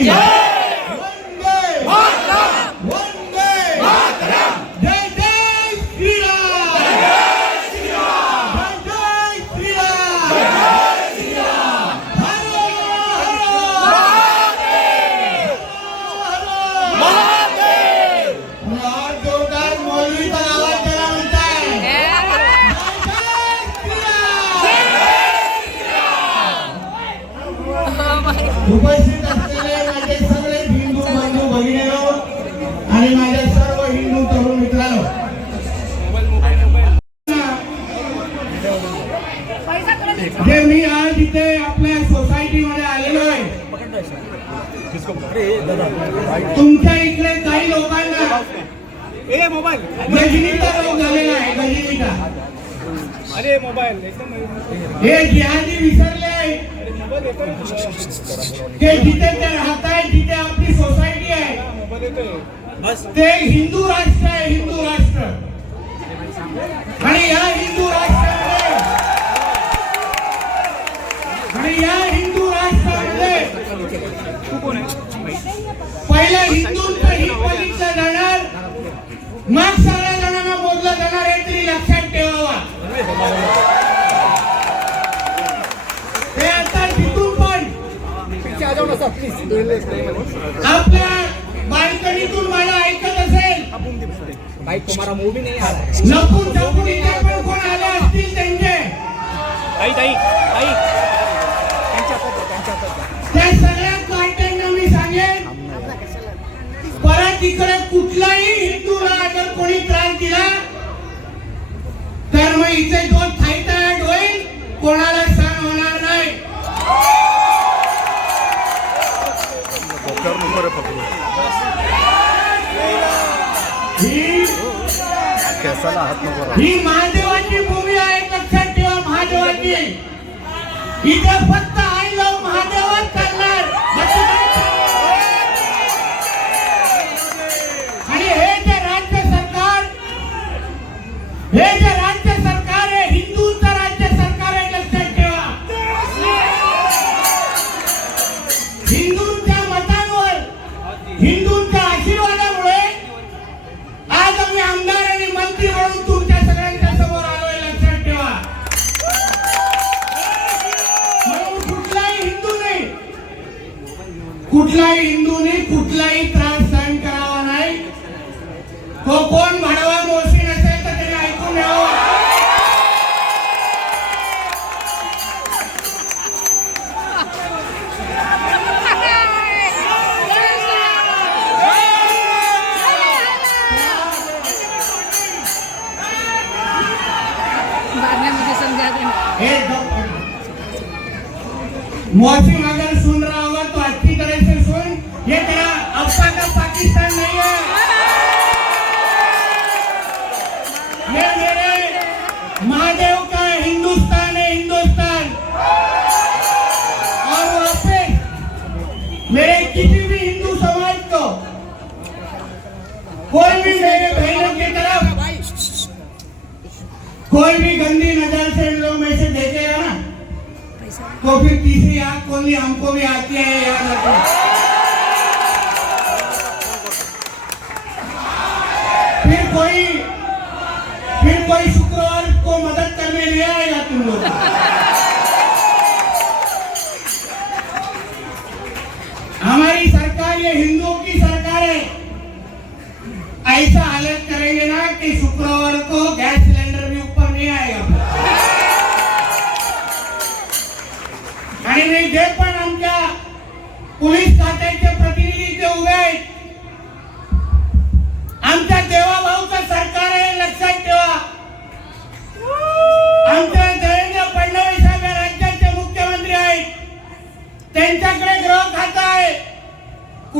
की तुमच्या इकडे काही लोकांना ए मोबाईल. गजनीचा रोग झालेला आहे गजनीचा अरे मोबाईल. हे जिहादी विसरले येतोय ते जिथे ते राहत आहेत जिथे आपली सोसायटी आहे. ते हिंदू राष्ट्र आहे हिंदू राष्ट्र. आणि या हिंदू राष्ट्रामध्ये आणि या हिंदू पहिलं हिंदूंचं हित बघितलं जाणार. मग सगळ्या जणांना बोललं जाणार हे तरी लक्षात ठेवावा. ते आता तिथून पण. आपल्या बाल्कनीतून मला ऐकत असेल. भाई तुम्हारा मूव भी नहीं आ रहा है लपून छपून इथे पण कोण आले असतील त्यांचे? ताई ताई ताई त्यांच्या. त्या सगळ्या परत इकडे कुठलाही हिंदूला अगर कोणी त्रास दिला तर मग इथे जो थायटॉइड होईल कोणाला सहन होणार नाही. ही ही महादेवाची भूमी आहे लक्षात ठेवा महादेवाची. इथे फक्त कुठलाही हिंदूने कुठलाही त्रास सहन करावा नाही. तो कोण? भाडवा मोशीन असेल तर त्याने ऐकून घ्यावं. बाद पाकिस्तान नहीं है ये मेरे महादेव का हिंदुस्तान है हिंदुस्तान और वहाँ मेरे किसी भी हिंदू समाज को कोई भी मेरे बहनों की तरफ़ कोई भी गंदी नज़र से इन लोग में से देखेगा ना तो फिर तीसरी आँख खोलनी, हमको भी आती है, याद रखो कोई फिर कोई शुक्रवार को मदद करने ले आएगा तुम लोग हमारी सरकार ये हिंदुओं की सरकार है। ऐसा हालत करेंगे ना कि शुक्रवार को गैस सिलेंडर भी ऊपर नहीं आएगा। आणि मी जे पण आमच्या पोलीस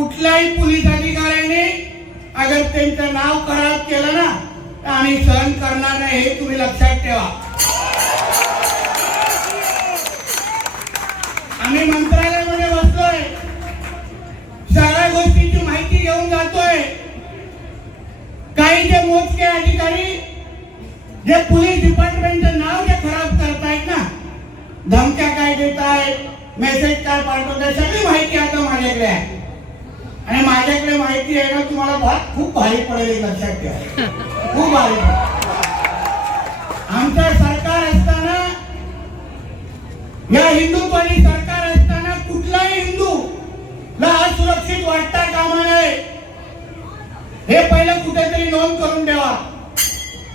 कुठल्याही पोलीस अधिकाऱ्याने अगर त्यांचं नाव खराब केलं ना तर आम्ही सहन करणार नाही हे तुम्ही लक्षात ठेवा. आम्ही मंत्रालयामध्ये बसलोय. सगळ्या गोष्टीची माहिती घेऊन जातोय. काही जे मोजके अधिकारी जे पोलीस डिपार्टमेंटचं नाव जे खराब करतायत ना धमक्या काय देत आहेत मेसेज काय पाठवताय सगळी माहिती आता माझ्याकडे आहे. आणि माझ्याकडे माहिती आहे ना तुम्हाला भात खूप भारी पडेल लक्षात ठेवा खूप भारी पडेल. आमचं सरकार असताना या हिंदुत्वानी सरकार असताना कुठलाही हिंदू ला असुरक्षित वाटता कामा नये हे पहिलं कुठेतरी नोंद करून ठेवा.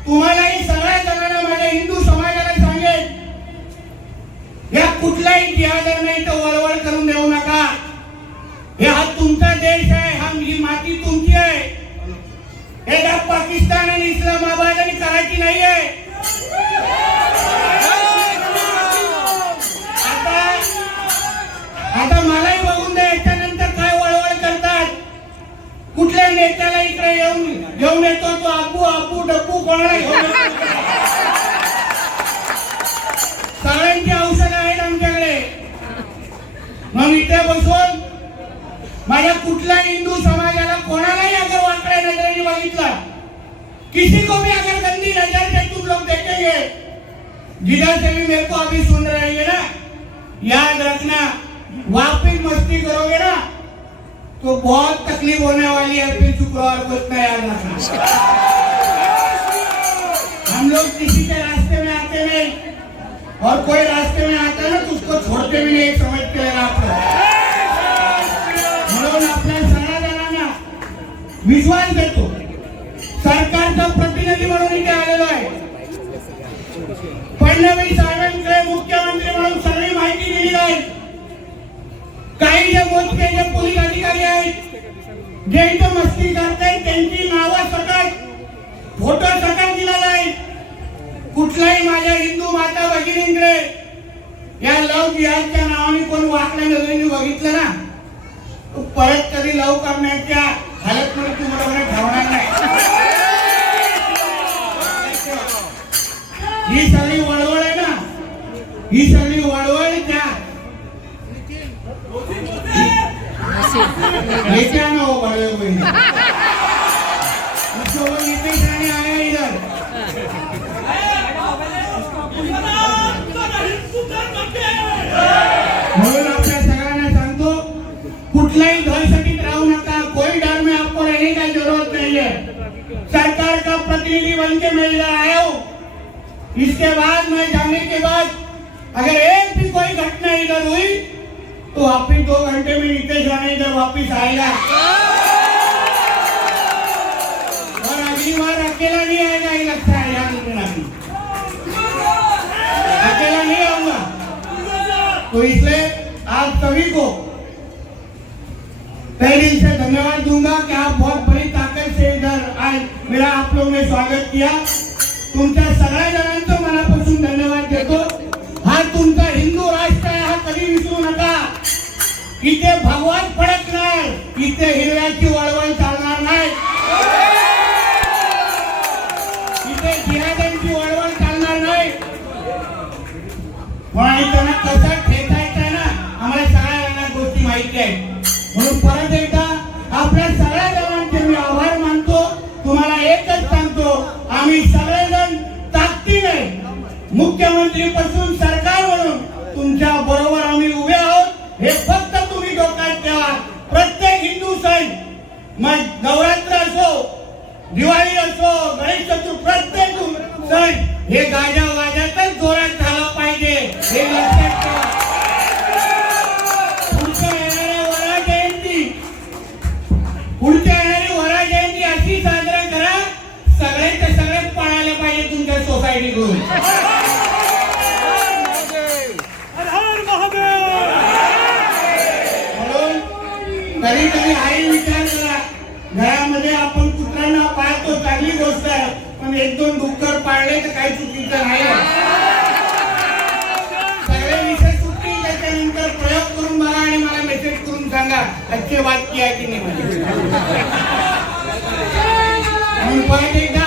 तुम्हालाही सगळ्या जणांना माझ्या हिंदू समाजाला सांगेल या कुठलाही जिहादर नाही तर वळवळ करून देऊ नका. हे हा तुमचा देश आहे हा ही माती तुमची आहे. हे का पाकिस्तान आणि इस्लामाबाद आणि कराची नाही आहे. आता आता मलाही बघून द्या याच्यानंतर काय वळवळ करतात. कुठल्या नेत्याला इकडे येऊन घेऊन येतो तो आपू आपू डप्पू कोणाला घेऊन सगळ्यांची औषधं आहेत आमच्याकडे. मग इथे बसून माझ्या कुठल्या हिंदू समाजाला कोणालाही अगर वाकड्या नजरेने बघितलं. किसी को भी अगर गंदी नज़र से तुम लोग देखेंगे जिधर से भी मेरे को अभी सुन रहेंगे ना. याद रखना वापिस मस्ती करोगे ना. तो बहुत तकलीफ़ होने वाली है, फिर शुक्रवार को इतना याद रखना. हम लोग किसी के रास्ते में आते नहीं. और कोई रास्ते में आता है ना तो उसको छोड़ते भी नहीं समझ के लेना आप लोग विश्वास देतो. सरकारचा प्रतिनिधी म्हणून इथे आलेलो आहे. फडणवीस साहेबांकडे मुख्यमंत्री म्हणून सगळी माहिती दिली जाईल काही जे मोजके जे पोलीस अधिकारी आहेत जे इथं मस्ती करतायत त्यांची नावं सकाळ फोटो सकाळ दिला जाईल कुठलाही माझ्या हिंदू माता भगिनींकडे या लव बिहारच्या नावाने कोण वाकल्या नजरेने बघितलं ना परत कधी लव करण्याच्या हालत मध्ये तुम्हाला मला ठेवणार नाही. ही सगळी वळवळ आहे ना. ही सगळी वळवळ त्या. नेत्या ना हो बड़े हुए उसको वो इधर बन के मैं इधर आया हूँ। इसके बाद मैं जाने के बाद अगर एक भी कोई घटना इधर हुई तो वापिस दो घंटे में नीतीश राणे इधर वापिस आएगा। और अगली बार अकेला नहीं आएगा, ये लगता है अभी। अकेला नहीं आऊँगा। तो इसलिए आप सभी को तहे दिल से धन्यवाद दूँगा कि आप बहुत बड़ी इधर आए मेरा आप लोगों ने स्वागत किया. तुमच्या सगळ्या जणांचं मनापासून धन्यवाद देतो. हा तुमचा हिंदू राष्ट्र आहे हा कधी विसरू नका. इथे भगवान फडकणार. इथे हिरव्याची वळवण चालणार नाही. इथे जिहाद्यांची वळवण चालणार नाही. त्यांना कसं मुख्यमंत्री पासून सरकार म्हणून तुमच्या बरोबर आम्ही उभे आहोत. हे फक्त तुम्ही डोक्यात ठेवा. प्रत्येक हिंदू सण मग नवरात्र असो दिवाळी असो गणेश चतुर्थी प्रत्येक सण हे गाजा वाजातच जोरात झाला पाहिजे. हे लक्षात ठेवा. पुढच्या येणारी वरा जयंती अशी साजरा करा. सगळ्यांच्या सगळ्यात पाळायला पाहिजे तुमच्या सोसायटीकडून काही चुकीचं नाही सगळे विषय सुटतील त्याच्यानंतर प्रयोग करून बघा आणि मला मेसेज करून सांगा अच्छे बात किया की नाही. परत एकदा